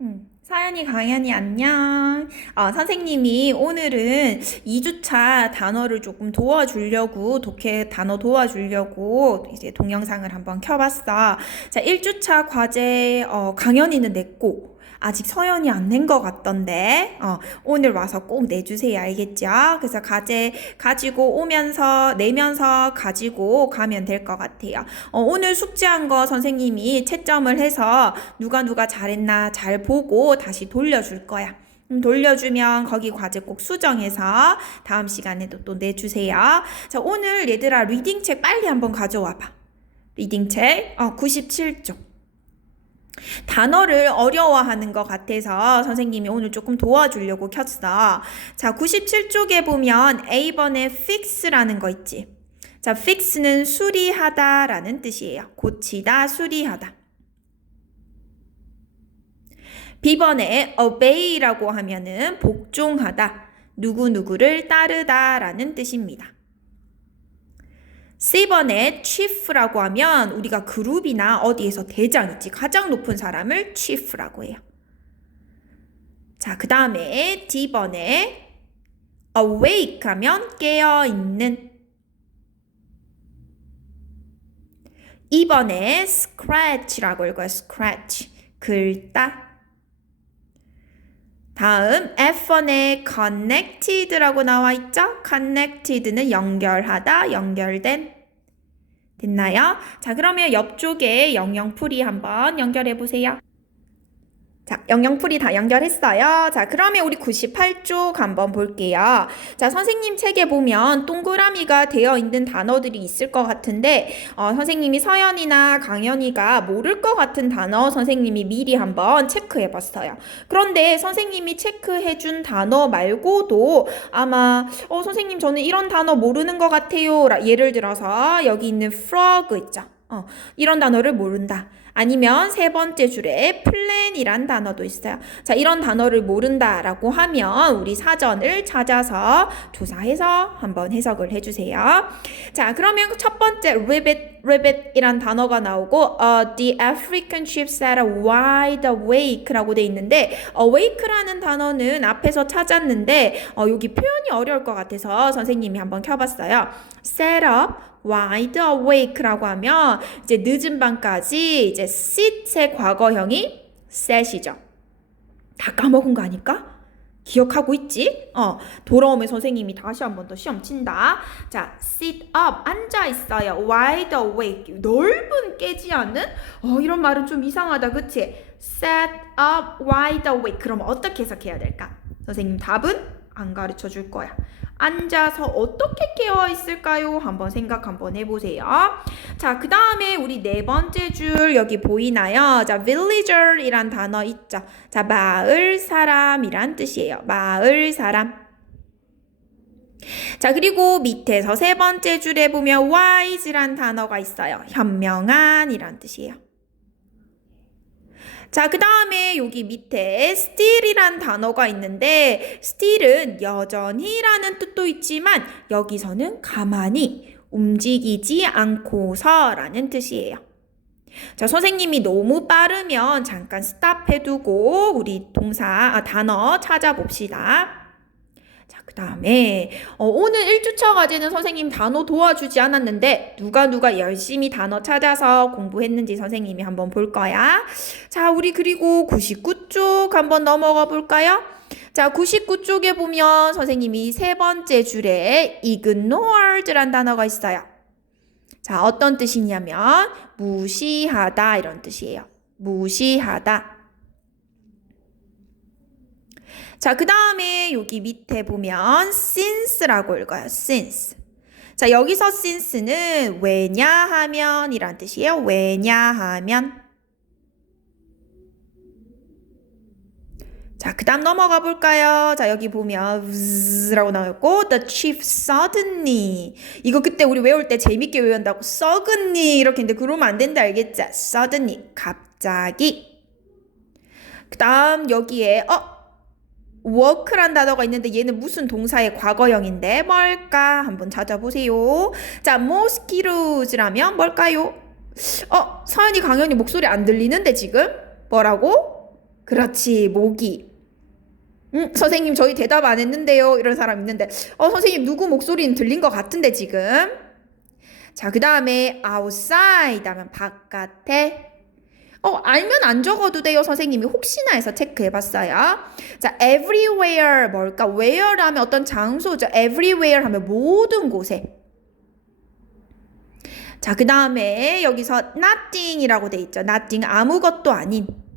음, 사연이 강연이 안녕. 어, 선생님이 오늘은 2주차 단어를 조금 도와주려고, 독해 단어 도와주려고 이제 동영상을 한번 켜봤어. 자, 1주차 과제 어, 강연이는 냈고, 아직 서연이 안 낸 것 같던데, 어, 오늘 와서 꼭 내주세요. 알겠죠? 그래서 과제 가지고 오면서, 내면서 가지고 가면 될 것 같아요. 어, 오늘 숙제한 거 선생님이 채점을 해서 누가 누가 잘했나 잘 보고 다시 돌려줄 거야. 음, 돌려주면 거기 과제 꼭 수정해서 다음 시간에도 또 내주세요. 자, 오늘 얘들아 리딩책 빨리 한번 가져와봐. 리딩책 어, 97쪽. 단어를 어려워하는 것 같아서 선생님이 오늘 조금 도와주려고 켰어. 자, 97쪽에 보면 A번에 fix라는 거 있지. 자, fix는 수리하다라는 뜻이에요. 고치다, 수리하다. B번에 obey라고 하면은 복종하다, 누구누구를 따르다라는 뜻입니다. C번에 chief라고 하면 우리가 그룹이나 어디에서 대장 있지, 가장 높은 사람을 chief라고 해요. 자, 그 다음에 D번에 awake 하면 깨어있는 2번에 scratch라고 읽어요. scratch. 긁다. 다음 F1에 connected라고 나와 있죠? connected는 연결하다, 연결된. 됐나요? 자, 그러면 옆쪽에 영영풀이 한번 연결해 보세요. 자, 영영풀이 다 연결했어요. 자, 그러면 우리 98쪽 한번 볼게요. 자, 선생님 책에 보면 동그라미가 되어 있는 단어들이 있을 것 같은데, 어, 선생님이 서연이나 강연이가 모를 것 같은 단어 선생님이 미리 한번 체크해 봤어요. 그런데 선생님이 체크해 준 단어 말고도 아마, 어, 선생님 저는 이런 단어 모르는 것 같아요. 라- 예를 들어서 여기 있는 frog 있죠. 어, 이런 단어를 모른다. 아니면 세 번째 줄에 플랜이란 단어도 있어요. 자, 이런 단어를 모른다라고 하면 우리 사전을 찾아서 조사해서 한번 해석을 해주세요. 자, 그러면 첫 번째 ribbit, ribbit이란 단어가 나오고 uh, the African sheep sat wide awake라고 돼 있는데 awake라는 단어는 앞에서 찾았는데 어, 여기 표현이 어려울 것 같아서 선생님이 한번 켜봤어요. set up wide awake라고 하면 이제 늦은 밤까지 이제 sit의 과거형이 set이죠. 다 까먹은 거 아닐까? 기억하고 있지? 어, 돌아오면 선생님이 다시 한 번 더 시험 친다. 자, sit up, 앉아 있어요. wide awake, 넓은 깨지 않는? 어, 이런 말은 좀 이상하다, 그치? set up, wide awake. 그럼 어떻게 해석해야 될까? 선생님 답은 안 가르쳐 줄 거야. 앉아서 어떻게 깨어 있을까요? 한번 생각 한번 해보세요. 자, 그 다음에 우리 네 번째 줄 여기 보이나요? 자, villager이란 단어 있죠. 자, 마을 사람이란 뜻이에요. 마을 사람. 자, 그리고 밑에서 세 번째 줄에 보면 wise란 단어가 있어요. 현명한이란 뜻이에요. 자, 그 다음에 여기 밑에 still이란 단어가 있는데, still은 여전히라는 뜻도 있지만, 여기서는 가만히 움직이지 않고서라는 뜻이에요. 자, 선생님이 너무 빠르면 잠깐 스탑 해두고, 우리 동사, 아, 단어 찾아봅시다. 다음에, 어, 오늘 1주차 과제는 선생님 단어 도와주지 않았는데, 누가 누가 열심히 단어 찾아서 공부했는지 선생님이 한번 볼 거야. 자, 우리 그리고 99쪽 한번 넘어가 볼까요? 자, 99쪽에 보면 선생님이 세 번째 줄에 ignored란 단어가 있어요. 자, 어떤 뜻이냐면, 무시하다 이런 뜻이에요. 무시하다. 자, 그 다음에 여기 밑에 보면 since라고 읽어요. since. 자, 여기서 since는 왜냐하면 이란 뜻이에요. 왜냐하면. 자, 그 다음 넘어가 볼까요? 자, 여기 보면 라고 나왔고 the chief suddenly 이거 그때 우리 외울 때 재밌게 외운다고 suddenly 이렇게 했는데 그러면 안 된다 알겠지? suddenly 갑자기 그 다음 여기에 어 work란 단어가 있는데 얘는 무슨 동사의 과거형인데 뭘까? 한번 찾아보세요. 자, mosquitos라면 뭘까요? 어, 서연이 강연이 목소리 안 들리는데 지금? 뭐라고? 그렇지, 모기. 음, 선생님, 저희 대답 안 했는데요. 이런 사람 있는데, 어, 선생님, 누구 목소리는 들린 것 같은데, 지금? 자, 그 다음에 outside 하면 바깥에. 어, 알면 안 적어도 돼요. 선생님이 혹시나 해서 체크해 봤어요. 자, everywhere 뭘까? where 하면 어떤 장소죠. everywhere 하면 모든 곳에. 자, 그 다음에 여기서 nothing이라고 돼 있죠. nothing 아무것도 아닌.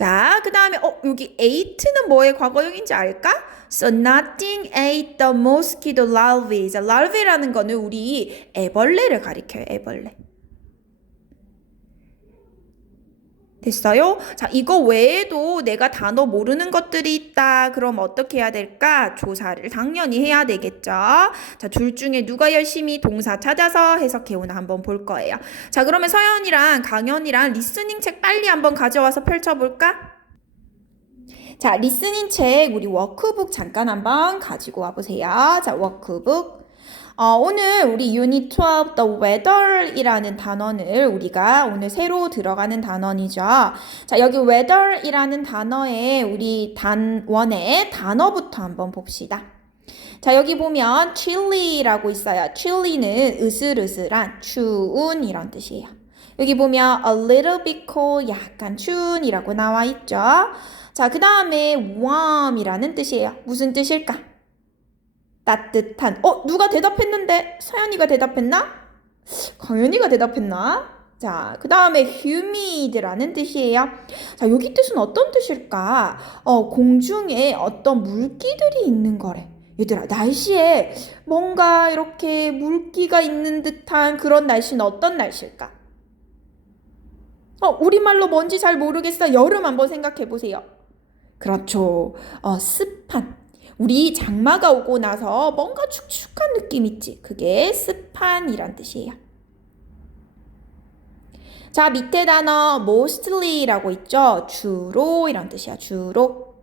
자, 그 다음에 어 여기 ate는 뭐의 과거형인지 알까? So nothing ate the mosquito larvae. 자, larvae라는 거는 우리 애벌레를 가리켜요. 애벌레. 됐어요? 자, 이거 외에도 내가 단어 모르는 것들이 있다. 그럼 어떻게 해야 될까? 조사를 당연히 해야 되겠죠. 자, 둘 중에 누가 열심히 동사 찾아서 해석해 오나 한번 볼 거예요. 자, 그러면 서연이랑 강연이랑 리스닝 책 빨리 한번 가져와서 펼쳐 볼까? 자, 리스닝 책 우리 워크북 잠깐 한번 가지고 와 보세요. 자, 워크북. 어, 오늘 우리 유닛 12 the weather이라는 단어를 우리가 오늘 새로 들어가는 단원이죠. 자, 여기 weather이라는 단어에 우리 단원의 단어부터 한번 봅시다. 자, 여기 보면 chilly라고 있어요. chilly는 으슬으슬한, 추운 이런 뜻이에요. 여기 보면 a little bit cold, 약간 추운이라고 나와 있죠. 자, 그 다음에 warm이라는 뜻이에요. 무슨 뜻일까? 따뜻한. 어, 누가 대답했는데 서연이가 대답했나? 강연이가 대답했나? 자, 그 다음에 humid라는 뜻이에요. 자, 여기 뜻은 어떤 뜻일까? 어, 공중에 어떤 물기들이 있는 거래. 얘들아, 날씨에 뭔가 이렇게 물기가 있는 듯한 그런 날씨는 어떤 날씨일까? 어, 우리말로 뭔지 잘 모르겠어. 여름 한번 생각해 보세요. 그렇죠. 어, 습한. 우리 장마가 오고 나서 뭔가 축축한 느낌 있지? 그게 습한이란 뜻이에요. 자, 밑에 단어 mostly라고 있죠? 주로 이런 뜻이야. 주로.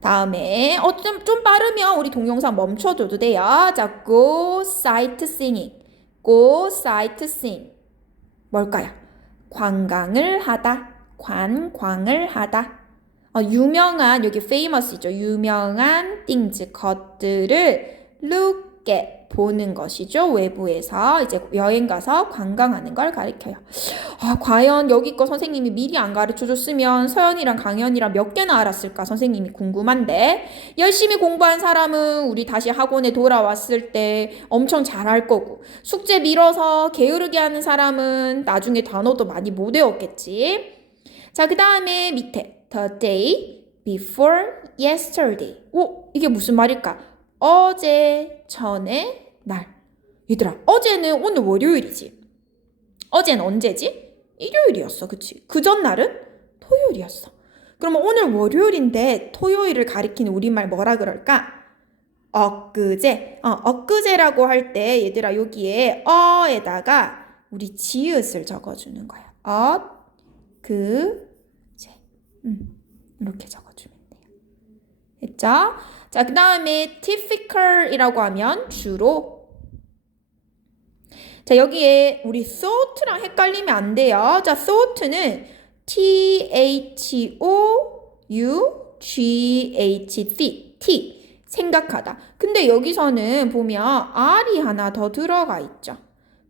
다음에 어, 좀, 좀 빠르면 우리 동영상 멈춰줘도 돼요. 자, go sightseeing. go sightseeing. 뭘까요? 관광을 하다. 관광을 하다. 어, 유명한 여기 famous이죠. 유명한 things 것들을 look at 보는 것이죠. 외부에서 이제 여행 가서 관광하는 걸 가리켜요. 아, 과연 여기 거 선생님이 미리 안 가르쳐 줬으면 서연이랑 강연이랑 몇 개나 알았을까 선생님이 궁금한데 열심히 공부한 사람은 우리 다시 학원에 돌아왔을 때 엄청 잘할 거고 숙제 밀어서 게으르게 하는 사람은 나중에 단어도 많이 못 외웠겠지. 자, 그 다음에 밑에 the day before yesterday. 오, 이게 무슨 말일까? 어제 전에 날. 얘들아, 어제는 오늘 월요일이지. 어제는 언제지? 일요일이었어. 그치? 그 전날은 토요일이었어. 그러면 오늘 월요일인데 토요일을 가리키는 우리말 뭐라 그럴까? 엊그제. 어, 엊그제라고 할 때 얘들아 여기에 어에다가 우리 지읒을 적어주는 거야. 엇, 그, 제. 음, 이렇게 적어주면 돼요. 됐죠? 자, 그 다음에 typical이라고 하면 주로. 자, 여기에 우리 thought랑 헷갈리면 안 돼요. 자, thought는 T-H-O-U-G-H-T. T. 생각하다. 근데 여기서는 보면 R이 하나 더 들어가 있죠.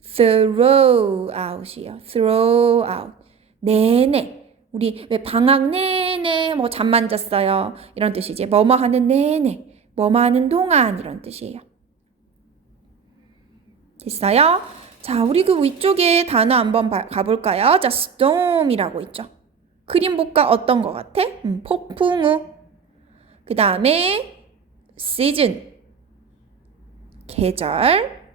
throw out이요. throw out. 내내. 우리 왜 방학 내내 뭐 잠만 잤어요. 이런 뜻이지. 뭐뭐 하는 내내. 뭐뭐 하는 동안 이런 뜻이에요. 됐어요? 자, 우리 그 위쪽에 단어 한번 봐- 가볼까요? 자, storm이라고 있죠. 그림 볼까 어떤 것 같아? 음, 폭풍우. 그 다음에 season. 계절.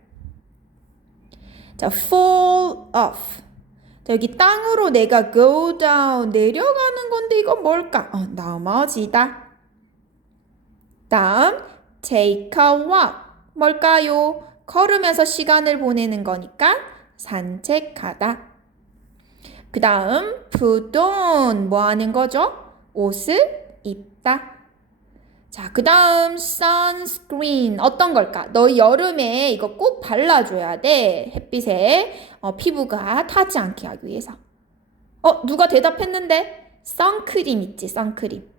자, fall off. 자, 여기 땅으로 내가 go down 내려가는 건데 이건 뭘까? 어, 넘어지다. 다음 take a walk 뭘까요? 걸으면서 시간을 보내는 거니까 산책하다. 그 다음 put on 뭐 하는 거죠? 옷을 입다. 자, 그 다음 sunscreen 어떤 걸까? 너 여름에 이거 꼭 발라줘야 돼. 햇빛에 어, 피부가 타지 않게 하기 위해서. 어, 누가 대답했는데? 선크림 있지, 선크림.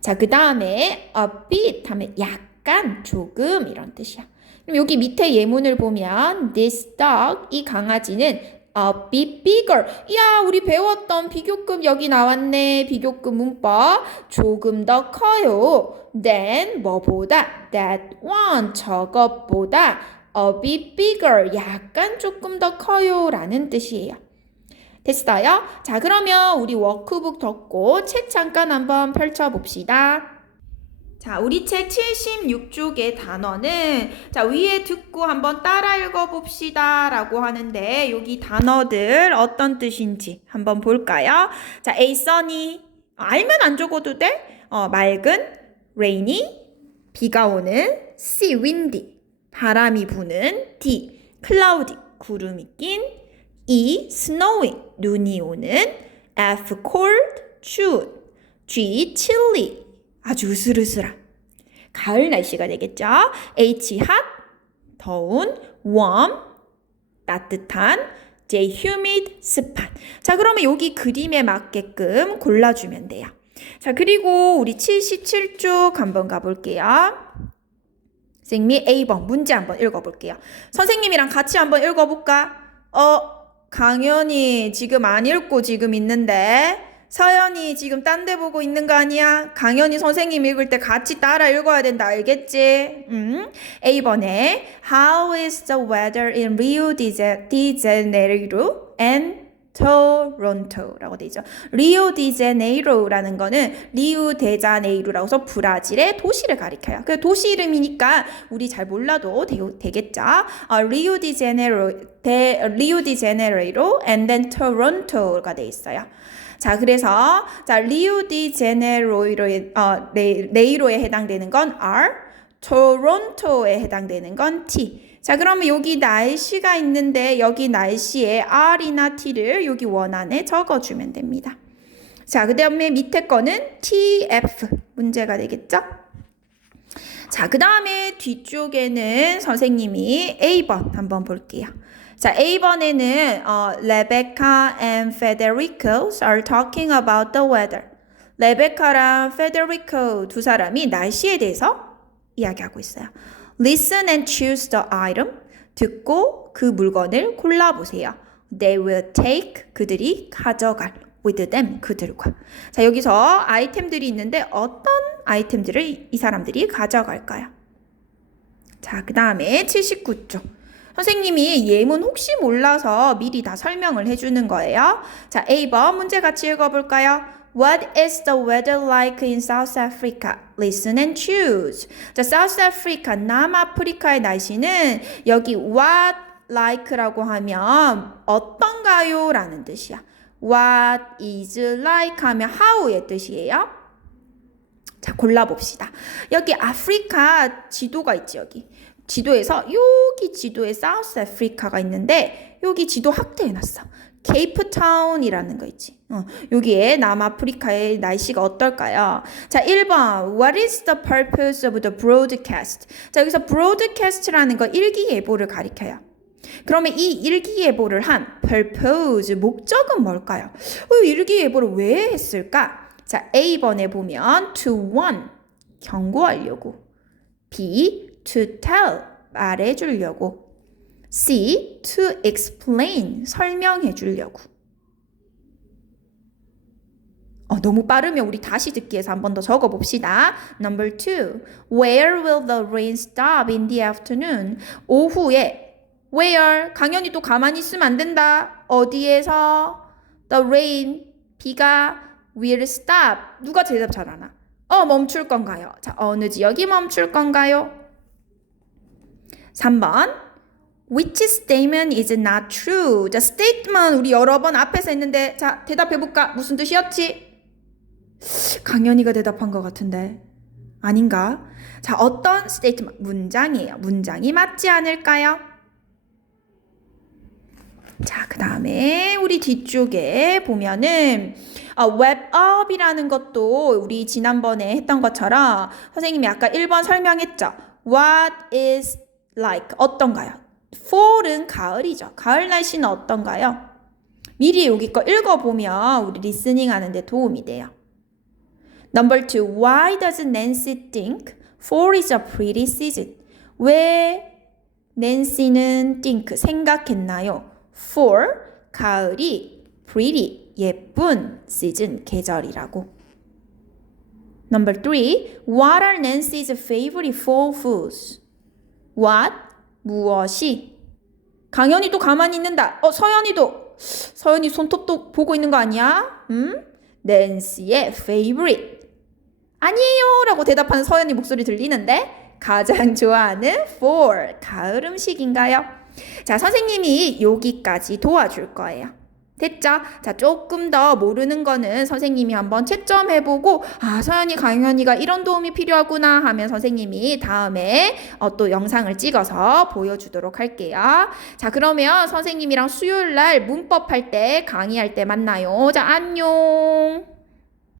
자, 그 다음에 a bit 하면 약간, 조금 이런 뜻이야. 그럼 여기 밑에 예문을 보면 this dog, 이 강아지는 a bit bigger. 야, 우리 배웠던 비교급 여기 나왔네. 비교급 문법. 조금 더 커요. than 뭐보다 that one 저것보다 a bit bigger. 약간 조금 더 커요. 라는 뜻이에요. 됐어요? 자, 그러면 우리 워크북 덮고 책 잠깐 한번 펼쳐 봅시다. 자, 우리 책 76쪽의 단어는 자, 위에 듣고 한번 따라 읽어 봅시다 라고 하는데 여기 단어들 어떤 뜻인지 한번 볼까요? 자, A, sunny. 알면 안 적어도 돼? 어, 맑은, rainy, 비가 오는, C, windy, 바람이 부는, D, cloudy, 구름이 낀, E. snowing 눈이 오는 F. cold 추운 G. chilly 아주 으슬으슬한 가을 날씨가 되겠죠. H. hot 더운 warm 따뜻한 J. humid 습한 자 그러면 여기 그림에 맞게끔 골라 주면 돼요. 자 그리고 우리 77쪽 한번 가 볼게요. 선생님이 A번 문제 한번 읽어 볼게요. 선생님이랑 같이 한번 읽어 볼까? 어 강연이 지금 안 읽고 지금 있는데 서연이 지금 딴 데 보고 있는 거 아니야? 강연이 선생님 읽을 때 같이 따라 읽어야 된다 알겠지? 음. A번에 How is the weather in Rio de Janeiro and 토론토라고 돼 있죠. 리오 디제네이로라는 거는 리우 데자네이루라고 해서 브라질의 도시를 가리켜요. 그 도시 이름이니까 우리 잘 몰라도 되, 겠죠 어, 리우 디제네로 데 리우 디제네이로 and then 토론토가 돼 있어요. 자, 그래서 자, 리우 디제네로이로에 어, 레, 레이로에 해당되는 건 R, 토론토에 해당되는 건 T. 자, 그러면 여기 날씨가 있는데 여기 날씨에 R이나 T를 여기 원안에 적어 주면 됩니다. 자, 그 다음에 밑에 거는 TF 문제가 되겠죠? 자, 그 다음에 뒤쪽에는 선생님이 A번 한번 볼게요. 자, A번에는 어, Rebecca and Federico are talking about the weather. 레베카랑 페데리코 두 사람이 날씨에 대해서 이야기하고 있어요. Listen and choose the item. 듣고 그 물건을 골라보세요. They will take. 그들이 가져갈. with them. 그들과. 자, 여기서 아이템들이 있는데 어떤 아이템들을 이 사람들이 가져갈까요? 자, 그 다음에 79쪽. 선생님이 예문 혹시 몰라서 미리 다 설명을 해주는 거예요. 자, A번 문제 같이 읽어볼까요? What is the weather like in South Africa? Listen and choose. 자, South Africa, 남아프리카의 날씨는 여기 what like라고 하면 어떤가요? 라는 뜻이야. What is like 하면 how의 뜻이에요. 자, 골라봅시다. 여기 아프리카 지도가 있지, 여기. 지도에서 여기 지도에 사우스 아프리카가 있는데 여기 지도 확대해놨어. 케이프타운이라는 거 있지. 어, 여기에 남아프리카의 날씨가 어떨까요? 자, 1번. What is the purpose of the broadcast? 자, 여기서 broadcast라는 거 일기예보를 가리켜요. 그러면 이 일기예보를 한 purpose, 목적은 뭘까요? 어, 일기예보를 왜 했을까? 자, A번에 보면 to warn, 경고하려고. B, to tell, 말해 주려고. C. To explain. 설명해 주려고. 어, 너무 빠르면 우리 다시 듣기 해서 한 번 더 적어 봅시다. Number two. Where will the rain stop in the afternoon? 오후에 Where? 강연이 또 가만히 있으면 안 된다. 어디에서? The rain. 비가 will stop. 누가 대답 잘하나? 어, 멈출 건가요? 자, 어느 지역이 멈출 건가요? 3번. Which statement is not true? 자, statement 우리 여러 번 앞에서 했는데 자, 대답해 볼까? 무슨 뜻이었지? 강연이가 대답한 것 같은데 아닌가? 자, 어떤 statement 문장이에요. 문장이 맞지 않을까요? 자, 그 다음에 우리 뒤쪽에 보면은 아, 웹업이라는 것도 우리 지난번에 했던 것처럼 선생님이 아까 1번 설명했죠. What is like? 어떤가요? fall은 가을이죠. 가을 날씨는 어떤가요? 미리 여기 거 읽어보면 우리 리스닝 하는데 도움이 돼요. Number two, why does Nancy think fall is a pretty season? 왜 낸시는 think 생각했나요? fall 가을이 pretty 예쁜 season 계절이라고. Number three, what are Nancy's favorite fall foods? What 무엇이? 강연이도 가만히 있는다. 어 서연이도 서연이 손톱도 보고 있는 거 아니야? 음? 낸시의 favorite 아니에요라고 대답하는 서연이 목소리 들리는데 가장 좋아하는 fall 가을 음식인가요? 자 선생님이 여기까지 도와줄 거예요. 됐죠? 자 조금 더 모르는 거는 선생님이 한번 채점해보고 아 서연이 강현이가 이런 도움이 필요하구나 하면 선생님이 다음에 어, 또 영상을 찍어서 보여주도록 할게요. 자 그러면 선생님이랑 수요일 날 문법 할 때 강의할 때 만나요. 자 안녕.